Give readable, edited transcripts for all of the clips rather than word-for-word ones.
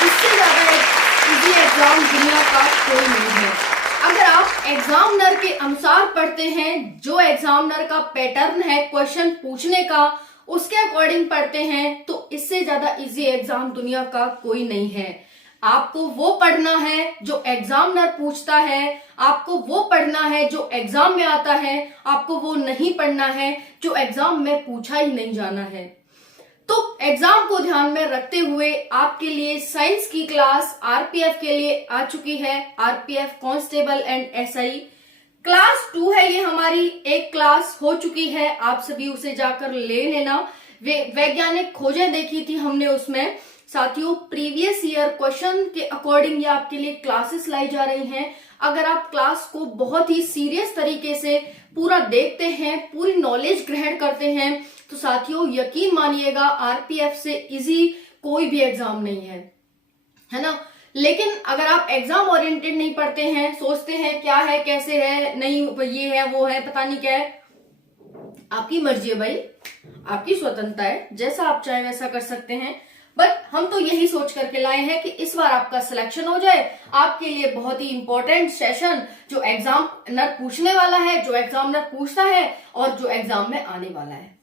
इससे ज्यादा easy exam दुनिया का कोई नहीं है। अगर आप एग्जामिनर के अनुसार पढ़ते हैं, जो एग्जामिनर का पैटर्न है क्वेश्चन पूछने का, उसके अकॉर्डिंग पढ़ते हैं, तो इससे ज्यादा इजी एग्जाम दुनिया का कोई नहीं है। आपको वो पढ़ना है जो एग्जामिनर पूछता है, आपको वो पढ़ना है जो एग्जाम में आता है, आपको वो नहीं पढ़ना है जो एग्जाम में पूछा ही नहीं जाना है। तो एग्जाम को ध्यान में रखते हुए आपके लिए साइंस की क्लास आरपीएफ के लिए आ चुकी है। RPF constable and SI class 2 है ये हमारी। एक क्लास हो चुकी है, आप सभी उसे जाकर ले लेना। वैज्ञानिक खोजें देखी थी हमने उसमें। साथियों, प्रीवियस ईयर क्वेश्चन के अकॉर्डिंग ये आपके लिए क्लासेस लाई जा रही हैं। अगर आप क्लास को बहुत ही सीरियस तरीके से पूरा देखते हैं, पूरी नॉलेज ग्रहण करते हैं, तो साथियों यकीन मानिएगा आरपीएफ से इजी कोई भी एग्जाम नहीं है ना। लेकिन अगर आप एग्जाम ओरिएंटेड नहीं पढ़ते हैं, सोचते हैं क्या है कैसे है, नहीं ये है वो है पता नहीं क्या है, आपकी मर्जी है भाई, आपकी स्वतंत्रता है, जैसा आप चाहे वैसा कर सकते हैं। बट हम तो यही सोच करके लाए हैं कि इस बार आपका सिलेक्शन हो जाए। आपके लिए बहुत ही इंपॉर्टेंट सेशन जो एग्जामिनर पूछने वाला है, जो एग्जामिनर पूछता है और जो एग्जाम में आने वाला है।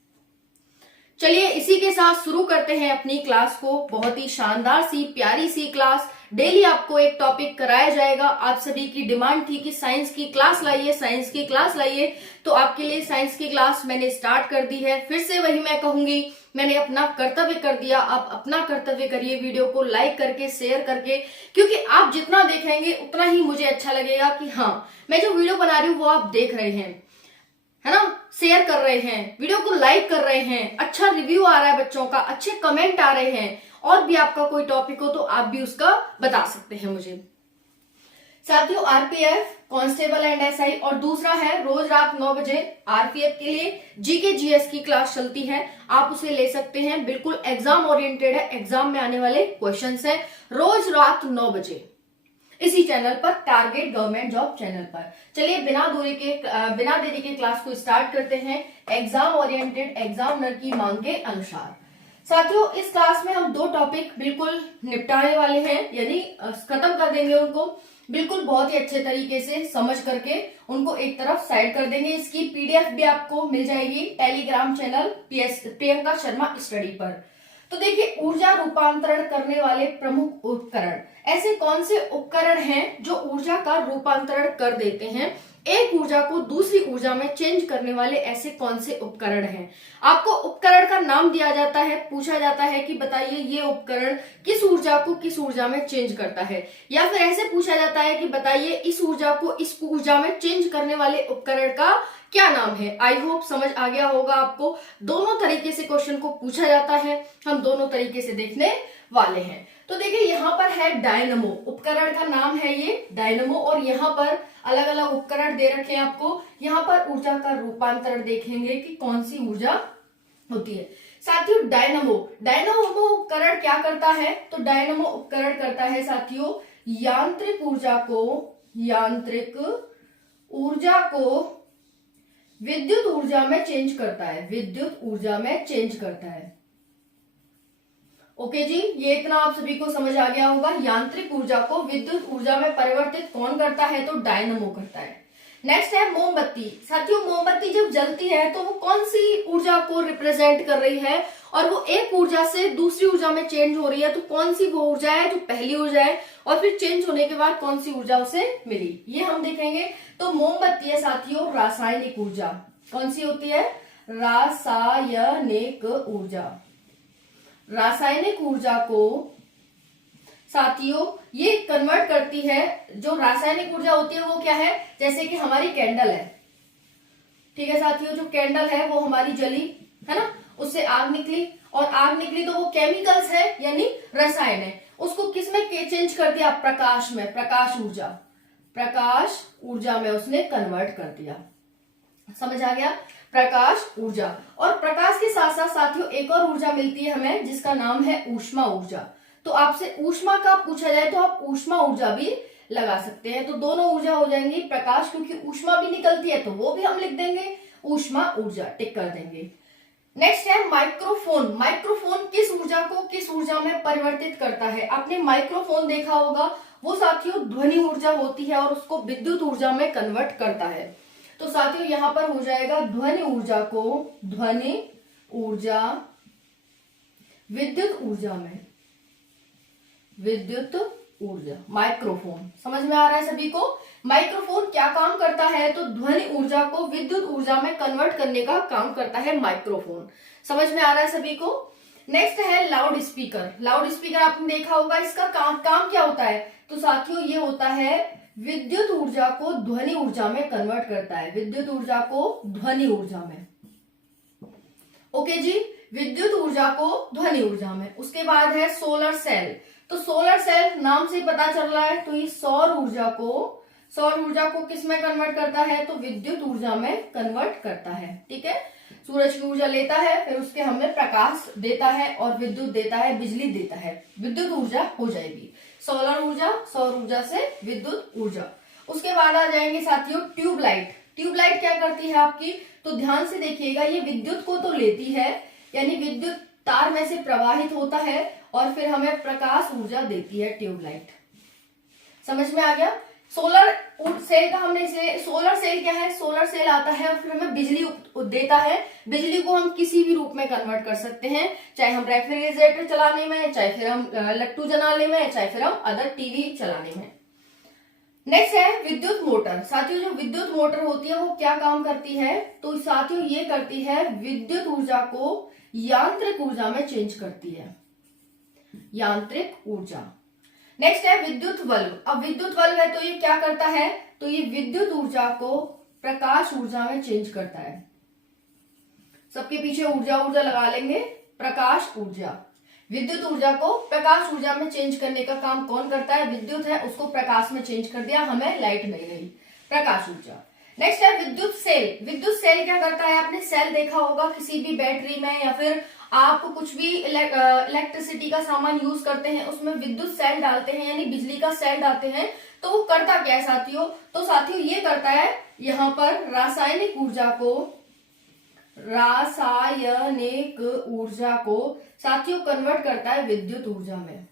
चलिए इसी के साथ शुरू करते हैं अपनी क्लास को। बहुत ही शानदार सी प्यारी सी क्लास। डेली आपको एक टॉपिक कराया जाएगा। आप सभी की डिमांड थी कि साइंस की क्लास लाइए, साइंस की क्लास लाइए, तो आपके लिए साइंस की क्लास मैंने स्टार्ट कर दी है। फिर से वही मैं कहूंगी, मैंने अपना कर्तव्य कर दिया, आप अपना कर्तव्य करिए वीडियो को लाइक करके, शेयर करके, क्योंकि आप जितना देखेंगे उतना ही मुझे अच्छा लगेगा कि हाँ मैं जो वीडियो बना रही हूँ वो आप देख रहे हैं, है ना, शेयर कर रहे हैं, वीडियो को लाइक कर रहे हैं, अच्छा रिव्यू आ रहा है बच्चों का, अच्छे कमेंट आ रहे हैं, और भी आपका कोई टॉपिक हो तो आप भी उसका बता सकते हैं मुझे। साथियों, आरपीएफ कांस्टेबल एंड एसआई और दूसरा है रोज रात 9 बजे आरपीएफ के लिए जीके जीएस की क्लास चलती है। आप उसे ले सकते हैं, बिल्कुल एग्जाम ओरिएंटेड है, एग्जाम में आने वाले क्वेश्चंस हैं। रोज रात 9 बजे इसी चैनल पर, टारगेट गवर्नमेंट जॉब चैनल पर। चलिए बिना देरी के क्लास को स्टार्ट करते हैं एग्जाम ओरिएंटेड, एग्जामिनर की मांग के अनुसार। साथियों, इस क्लास में हम 2 टॉपिक बिल्कुल निपटाने वाले हैं, यानी खत्म कर देंगे उनको बिल्कुल बहुत ही अच्छे तरीके से समझ करके, उनको एक तरफ साइड कर देंगे। इसकी पीडीएफ भी आपको मिल जाएगी Telegram channel Priyanka Sharma study पर। तो देखिए, ऊर्जा रूपांतरण करने वाले प्रमुख उपकरण, ऐसे कौन से उपकरण हैं जो ऊर्जा का रूपांतरण कर देते हैं, एक ऊर्जा को दूसरी ऊर्जा में चेंज करने वाले ऐसे कौन से उपकरण हैं। आपको उपकरण का नाम दिया जाता है, पूछा जाता है कि बताइए ये उपकरण किस ऊर्जा को किस ऊर्जा में चेंज करता है, या फिर ऐसे पूछा जाता है कि बताइए इस ऊर्जा को इस ऊर्जा में चेंज करने वाले उपकरण का क्या नाम है। आई होप समझ आ गया होगा आपको। दोनों तरीके से क्वेश्चन को पूछा जाता है, हम दोनों तरीके से देखने वाले हैं। तो देखिए, यहाँ पर है डायनमो, उपकरण का नाम है ये डायनमो, और यहाँ पर अलग अलग उपकरण दे रखे हैं आपको। यहाँ पर ऊर्जा का रूपांतरण देखेंगे कि कौन सी ऊर्जा होती है। साथियों, डायनमो उपकरण क्या करता है, तो डायनमो उपकरण करता है साथियों यांत्रिक ऊर्जा को विद्युत ऊर्जा में चेंज करता है, विद्युत ऊर्जा में चेंज करता है। ओके जी, ये इतना आप सभी को समझ आ गया होगा। यांत्रिक ऊर्जा को विद्युत ऊर्जा में परिवर्तित कौन करता है, तो डायनमो करता है। नेक्स्ट है मोमबत्ती। साथियों, मोमबत्ती जब जलती है तो वो कौन सी ऊर्जा को रिप्रेजेंट कर रही है, और वो एक ऊर्जा से दूसरी ऊर्जा में चेंज हो रही है, तो कौन सी वो ऊर्जा है जो पहली ऊर्जा है, और फिर चेंज होने के बाद कौन सी ऊर्जा उसे मिली, ये हम देखेंगे। तो मोमबत्ती है साथियों रासायनिक ऊर्जा। कौन सी होती है, रासायनिक ऊर्जा। रासायनिक ऊर्जा को साथियों ये कन्वर्ट करती है। जो रासायनिक ऊर्जा होती है वो क्या है, जैसे कि हमारी कैंडल है, ठीक है साथियों, जो कैंडल है वो हमारी जली, है ना, उससे आग निकली, और आग निकली तो वो केमिकल्स है यानी रसायन है, उसको किस में चेंज कर दिया, प्रकाश में, प्रकाश ऊर्जा में उसने कन्वर्ट कर दिया। समझ आ गया, प्रकाश ऊर्जा। और प्रकाश के साथ साथ साथियों एक और ऊर्जा मिलती है हमें जिसका नाम है ऊष्मा ऊर्जा। तो आपसे ऊष्मा का पूछा जाए तो आप ऊष्मा ऊर्जा भी लगा सकते हैं। तो दोनों ऊर्जा हो जाएंगी, प्रकाश क्योंकि ऊष्मा भी निकलती है तो वो भी हम लिख देंगे ऊष्मा ऊर्जा, टिक कर देंगे। नेक्स्ट है माइक्रोफोन। माइक्रोफोन किस ऊर्जा ऊर्जा को किस ऊर्जा में परिवर्तित करता है? आपने माइक्रोफोन देखा होगा, वो साथियों ध्वनि ऊर्जा होती है और उसको विद्युत ऊर्जा में कन्वर्ट करता है। तो साथियों यहाँ पर हो जाएगा ध्वनि ऊर्जा को ध्वनि ऊर्जा विद्युत ऊर्जा में विद्युत ऊर्जा। माइक्रोफोन समझ में आ रहा है सभी को? माइक्रोफोन क्या काम करता है? तो ध्वनि ऊर्जा को विद्युत ऊर्जा में कन्वर्ट करने का काम करता है माइक्रोफोन। समझ में आ रहा है सभी को? नेक्स्ट है लाउड स्पीकर। लाउड स्पीकर आपने देखा होगा, इसका काम क्या होता है? तो साथियों ये होता है विद्युत ऊर्जा को ध्वनि ऊर्जा में कन्वर्ट करता है, विद्युत ऊर्जा को ध्वनि ऊर्जा में। ओके जी, विद्युत ऊर्जा को ध्वनि ऊर्जा में। उसके बाद है सोलर सेल। तो सोलर सेल नाम से पता चल रहा है, तो ये सौर ऊर्जा को किस में कन्वर्ट करता है? तो विद्युत ऊर्जा में कन्वर्ट करता है। ठीक है, सूरज की ऊर्जा लेता है, फिर उसके हमें प्रकाश देता है और विद्युत देता है, बिजली देता है, विद्युत ऊर्जा हो जाएगी सोलर ऊर्जा, सौर ऊर्जा से विद्युत ऊर्जा। उसके बाद आ जाएंगे साथियों ट्यूबलाइट। ट्यूबलाइट क्या करती है आपकी? तो ध्यान से देखिएगा, ये विद्युत को तो लेती है, यानी विद्युत तार में से प्रवाहित होता है और फिर हमें प्रकाश ऊर्जा देती है ट्यूबलाइट। समझ में आ गया? सोलर सेल का हमने इसे, सोलर सेल क्या है? सोलर सेल आता है और फिर हमें बिजली देता है। बिजली को हम किसी भी रूप में कन्वर्ट कर सकते हैं, चाहे हम रेफ्रिजरेटर चलाने में, चाहे फिर हम लट्टू जलाने में, चाहे फिर हम अदर टीवी चलाने में। नेक्स्ट है विद्युत मोटर। साथियों जो विद्युत मोटर होती है वो क्या काम करती है? तो साथियों ये करती है विद्युत ऊर्जा को यांत्रिक ऊर्जा में चेंज करती है, यांत्रिक ऊर्जा। नेक्स्ट है विद्युत बल्ब। अब विद्युत बल्ब है तो ये क्या करता है? तो ये विद्युत ऊर्जा को प्रकाश ऊर्जा में चेंज करता है। सबके पीछे ऊर्जा लगा लेंगे, प्रकाश ऊर्जा। विद्युत ऊर्जा को प्रकाश ऊर्जा में चेंज करने का काम कौन करता है? विद्युत है, उसको प्रकाश में चेंज कर दिया, हमें लाइट मिल गई, प्रकाश ऊर्जा। नेक्स्ट है विद्युत सेल। विद्युत सेल क्या करता है? आपने सेल देखा होगा किसी भी बैटरी में, या फिर आप कुछ भी इलेक्ट्रिसिटी का सामान यूज करते हैं, उसमें विद्युत सेल डालते हैं, यानी बिजली का सेल डालते हैं, तो वो करता क्या है साथियों? तो साथियों ये करता है यहाँ पर रासायनिक ऊर्जा को साथियों कन्वर्ट करता है विद्युत ऊर्जा में।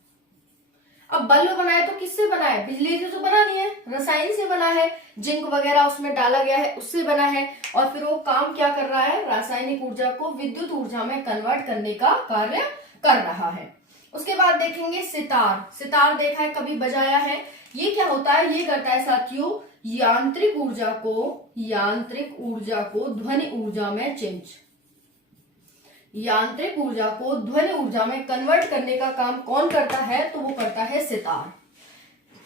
अब बल्ब बनाए तो किससे बना है? बिजली से तो बना नहीं है, रसायन से बना है, जिंक वगैरह उसमें डाला गया है, उससे बना है, और फिर वो काम क्या कर रहा है? रासायनिक ऊर्जा को विद्युत ऊर्जा में कन्वर्ट करने का कार्य कर रहा है। उसके बाद देखेंगे सितार। सितार देखा है, कभी बजाया है? ये क्या होता है? ये करता है साथियों यांत्रिक ऊर्जा को ध्वनि ऊर्जा में चेंज, यांत्रिक ऊर्जा को ध्वनि ऊर्जा में कन्वर्ट करने का काम कौन करता है? तो वो करता है सितार।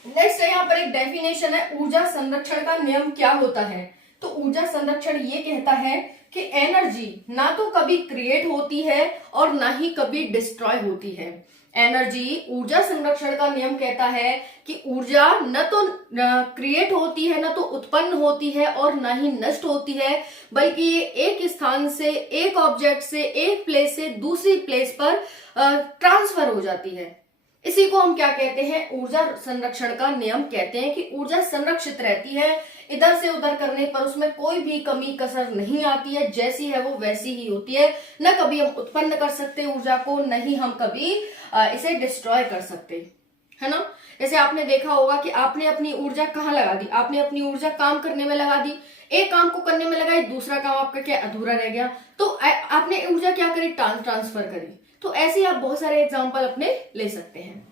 नेक्स्ट यहाँ पर एक डेफिनेशन है, ऊर्जा संरक्षण का नियम क्या होता है? तो ऊर्जा संरक्षण ये कहता है कि एनर्जी ना तो कभी क्रिएट होती है और ना ही कभी डिस्ट्रॉय होती है। एनर्जी, ऊर्जा संरक्षण का नियम कहता है कि ऊर्जा न तो क्रिएट होती है, न तो उत्पन्न होती है और न ही नष्ट होती है, बल्कि ये एक स्थान से, एक ऑब्जेक्ट से, एक प्लेस से दूसरी प्लेस पर ट्रांसफर हो जाती है। इसी को हम क्या कहते हैं? ऊर्जा संरक्षण का नियम कहते हैं कि ऊर्जा संरक्षित रहती है, इधर से उधर करने पर उसमें कोई भी कमी कसर नहीं आती है, जैसी है वो वैसी ही होती है। न कभी हम उत्पन्न कर सकते ऊर्जा को, न ही हम कभी इसे डिस्ट्रॉय कर सकते, है ना। जैसे आपने देखा होगा कि आपने अपनी ऊर्जा कहाँ लगा दी? आपने अपनी ऊर्जा काम करने में लगा दी, एक काम को करने में लगाई, दूसरा काम आपका क्या अधूरा रह गया, तो आपने ऊर्जा क्या करी? ट्रांसफर करी। तो ऐसे आप बहुत सारे एग्जाम्पल अपने ले सकते हैं।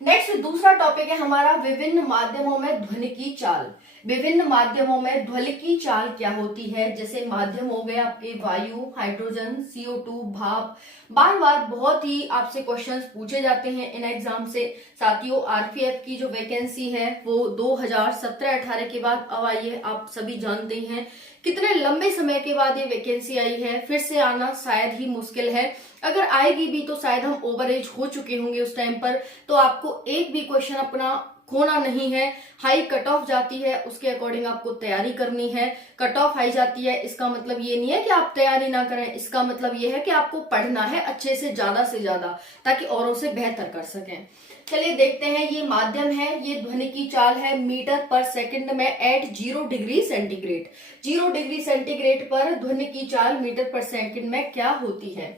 नेक्स्ट दूसरा टॉपिक है हमारा विभिन्न माध्यमों में ध्वनिकी चाल। विभिन्न माध्यमों में ध्वनिकी चाल क्या होती है? जैसे माध्यम हो गए आपके वायु, हाइड्रोजन, CO2, भाप। बार बार बहुत ही आपसे क्वेश्चंस पूछे जाते हैं इन एग्जाम से। साथियों आरपीएफ की जो वैकेंसी है वो 2017-18 के बाद अब आई है, आप सभी जानते हैं। कितने लंबे समय के बाद ये वैकेंसी आई है, फिर से आना शायद ही मुश्किल है। अगर आएगी भी तो शायद हम ओवर एज हो चुके होंगे उस टाइम पर, तो आपको एक भी क्वेश्चन अपना खोना नहीं है। हाई कट ऑफ जाती है, उसके अकॉर्डिंग आपको तैयारी करनी है। कट ऑफ हाई जाती है, इसका मतलब ये नहीं है कि आप तैयारी ना करें, इसका मतलब ये है कि आपको पढ़ना है अच्छे से ज्यादा, ताकि औरों से बेहतर कर सकें। चलिए देखते हैं, ये माध्यम है, ये ध्वनि की चाल है मीटर पर सेकंड में at 0 degree centigrade. 0 degree centigrade पर ध्वनि की चाल मीटर पर सेकंड में क्या होती है?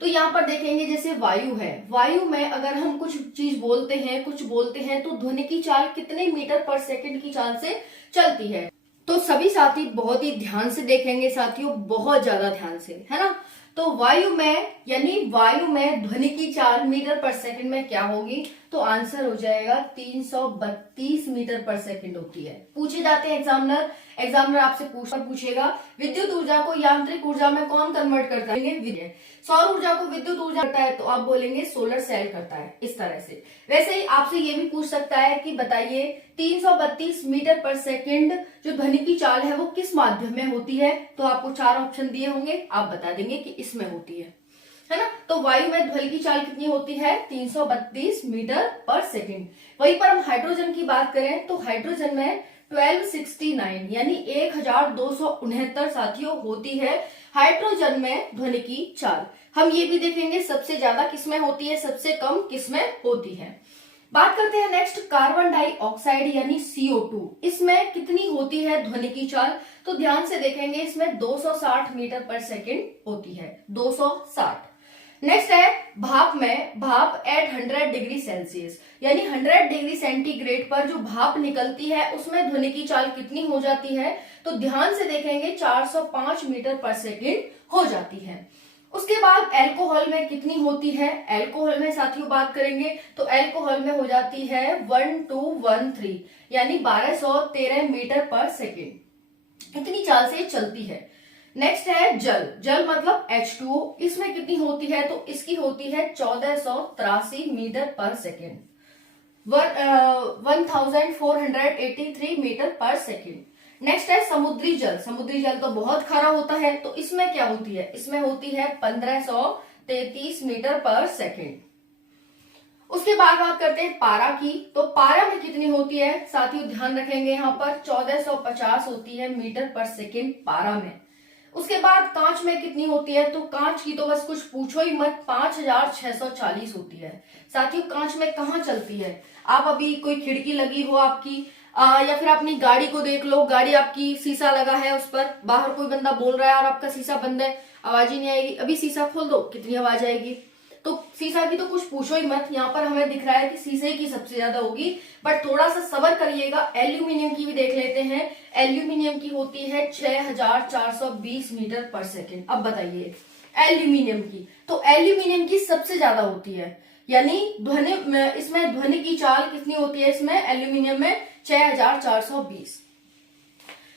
तो यहाँ पर देखेंगे जैसे वायु है, वायु में अगर हम कुछ चीज बोलते हैं, कुछ बोलते हैं, तो ध्वनि की चाल कितने मीटर पर सेकंड की चाल से चलती है। तो सभी साथी बहुत ही ध्यान से देखेंगे साथियों, बहुत ज्यादा ध्यान से, है ना। तो वायु में यानी वायु में ध्वनि की चाल मीटर पर सेकंड में क्या होगी, तो आंसर हो जाएगा 332 मीटर पर सेकंड होती है। पूछे जाते हैं एग्जामिनर आपसे पूछेगा विद्युत ऊर्जा को यांत्रिक ऊर्जा में कौन कन्वर्ट करता है, सौर ऊर्जा को विद्युत ऊर्जा करता है, तो आप बोलेंगे सोलर सेल करता है, इस तरह से। वैसे ही आपसे ये भी पूछ सकता है कि बताइए 332 मीटर पर सेकंड जो ध्वनि की चाल है वो किस माध्यम में होती है, तो आपको 4 ऑप्शन दिए होंगे, आप बता देंगे कि इसमें होती है ना। तो वायु में ध्वनि की चाल कितनी होती है, 332 मीटर पर सेकंड। वहीं पर हम हाइड्रोजन की बात करें तो हाइड्रोजन में 1269 यानी 1269 साथियों होती है हाइड्रोजन में ध्वनि की चाल। हम ये भी देखेंगे सबसे ज्यादा किसमें होती है, सबसे कम किसमें होती है। बात करते हैं नेक्स्ट कार्बन डाइऑक्साइड यानी CO2, इसमें कितनी होती है ध्वनि की चाल, तो ध्यान से देखेंगे इसमें 260 मीटर पर सेकंड होती है, 260। नेक्स्ट है भाप में, भाप एट 100 डिग्री सेल्सियस यानी 100 डिग्री सेंटीग्रेड पर जो भाप निकलती है उसमें ध्वनि की चाल कितनी हो जाती है, तो ध्यान से देखेंगे 405 मीटर पर सेकंड हो जाती है। उसके बाद अल्कोहल में कितनी होती है, अल्कोहल में साथियों बात करेंगे तो अल्कोहल में हो जाती है 1213 यानी 1213 मीटर पर सेकंड, इतनी चाल से चलती है। नेक्स्ट है जल, जल मतलब H2O, इसमें कितनी होती है, तो इसकी होती है 1483 मीटर पर सेकेंड, 1483 मीटर पर सेकेंड। नेक्स्ट है समुद्री जल, समुद्री जल तो बहुत खारा होता है, तो इसमें क्या होती है, इसमें होती है 1533 मीटर पर सेकेंड। उसके बाद बात करते हैं पारा की, तो पारा में कितनी होती है साथियों, ध्यान रखेंगे यहाँ पर 1450 होती है मीटर पर सेकेंड पारा में। उसके बाद कांच में कितनी होती है, तो कांच की तो बस कुछ पूछो ही मत, 5640 होती है। साथियों कांच में कहाँ चलती है, आप अभी कोई खिड़की लगी हो आपकी या फिर अपनी गाड़ी को देख लो, गाड़ी आपकी शीशा लगा है, उस पर बाहर कोई बंदा बोल रहा है और आपका शीशा बंद है, आवाज ही नहीं आएगी। अभी शीशा खोल दो, कितनी आवाज आएगी। तो शीशा की तो कुछ पूछो ही मत, यहाँ पर हमें दिख रहा है कि शीशे की सबसे ज्यादा होगी, बट थोड़ा सा सबर करिएगा। एल्यूमिनियम की भी देख लेते हैं, एल्यूमिनियम की होती है 6420 मीटर पर सेकेंड। अब बताइए एल्यूमिनियम की, तो एल्यूमिनियम की सबसे ज्यादा होती है, यानी ध्वनि इसमें ध्वनि की चाल कितनी होती है, इसमें एल्यूमिनियम में 6420।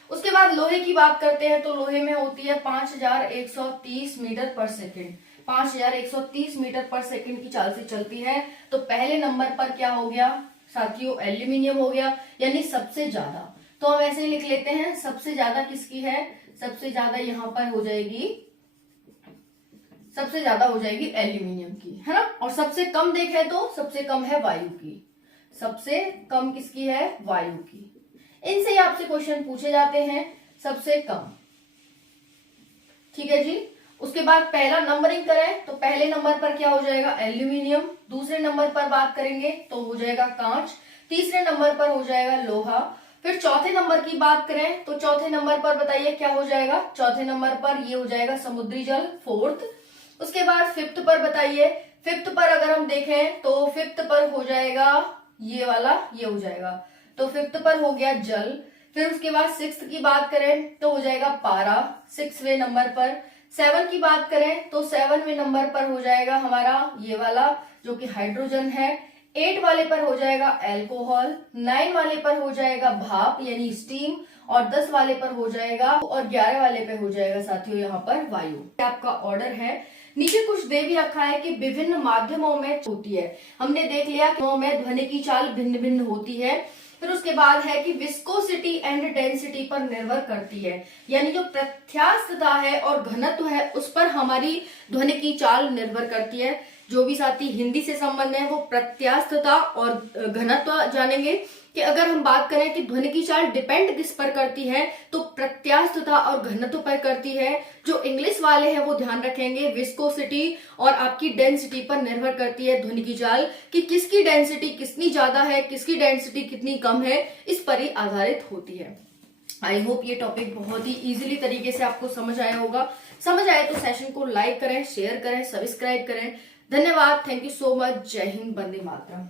उसके बाद लोहे की बात करते हैं तो लोहे में होती है 5130 मीटर पर सेकेंड, 5130 मीटर पर सेकंड की चाल से चलती है। तो पहले नंबर पर क्या हो गया साथियों, एल्यूमिनियम हो गया, यानी सबसे ज्यादा। तो हम ऐसे ही लिख लेते हैं, सबसे ज्यादा किसकी है, सबसे ज्यादा यहाँ पर हो जाएगी, सबसे ज्यादा हो जाएगी एल्यूमिनियम की, है ना। और सबसे कम देखें तो सबसे कम है वायु की, सबसे कम किसकी है, वायु की। इनसे ही आपसे क्वेश्चन पूछे जाते हैं, सबसे कम, ठीक है जी। उसके बाद पहला नंबरिंग करें तो पहले नंबर पर क्या हो जाएगा, एल्यूमिनियम। दूसरे नंबर पर बात करेंगे तो हो जाएगा कांच। तीसरे नंबर पर हो जाएगा लोहा। फिर चौथे नंबर की बात करें तो चौथे नंबर पर बताइए क्या हो जाएगा, चौथे नंबर पर ये हो जाएगा समुद्री जल, फोर्थ। उसके बाद फिफ्थ पर बताइए, फिफ्थ पर अगर हम देखें तो फिफ्थ पर हो जाएगा ये वाला, ये हो जाएगा, तो फिफ्थ पर हो गया जल। फिर उसके बाद सिक्स्थ की बात करें तो हो जाएगा पारा, 6वें नंबर पर। 7 की बात करें तो 7वें नंबर पर हो जाएगा हमारा ये वाला जो कि हाइड्रोजन है। 8 वाले पर हो जाएगा अल्कोहल, 9 वाले पर हो जाएगा भाप यानी स्टीम, और 10 वाले पर हो जाएगा, और 11 वाले पे हो जाएगा साथियों यहाँ पर वायु। आपका ऑर्डर है, नीचे कुछ दे भी रखा है कि विभिन्न माध्यमों में होती है। हमने देख लिया कि में ध्वनि की चाल भिन्न भिन्न होती है। फिर उसके बाद है कि विस्कोसिटी एंड डेंसिटी पर निर्भर करती है, यानी जो प्रत्यास्थता है और घनत्व है उस पर हमारी ध्वनि की चाल निर्भर करती है। जो भी साथी हिंदी से संबंध है वो प्रत्यास्थता और घनत्व जानेंगे कि अगर हम बात करें कि ध्वनि की चाल डिपेंड किस पर करती है तो प्रत्यास्थता और घनत्व पर करती है। जो इंग्लिश वाले हैं वो ध्यान रखेंगे विस्कोसिटी और आपकी डेंसिटी पर निर्भर करती है ध्वनि की चाल, कि किसकी डेंसिटी कितनी ज्यादा है, किसकी डेंसिटी कितनी कम है, इस पर ही आधारित होती है। आई होप ये टॉपिक बहुत ही इजीली तरीके से आपको समझ आया होगा। समझ आए तो सेशन को लाइक करें, शेयर करें, सब्सक्राइब करें। धन्यवाद, थैंक यू सो मच। जय हिंद, वंदे मातरम।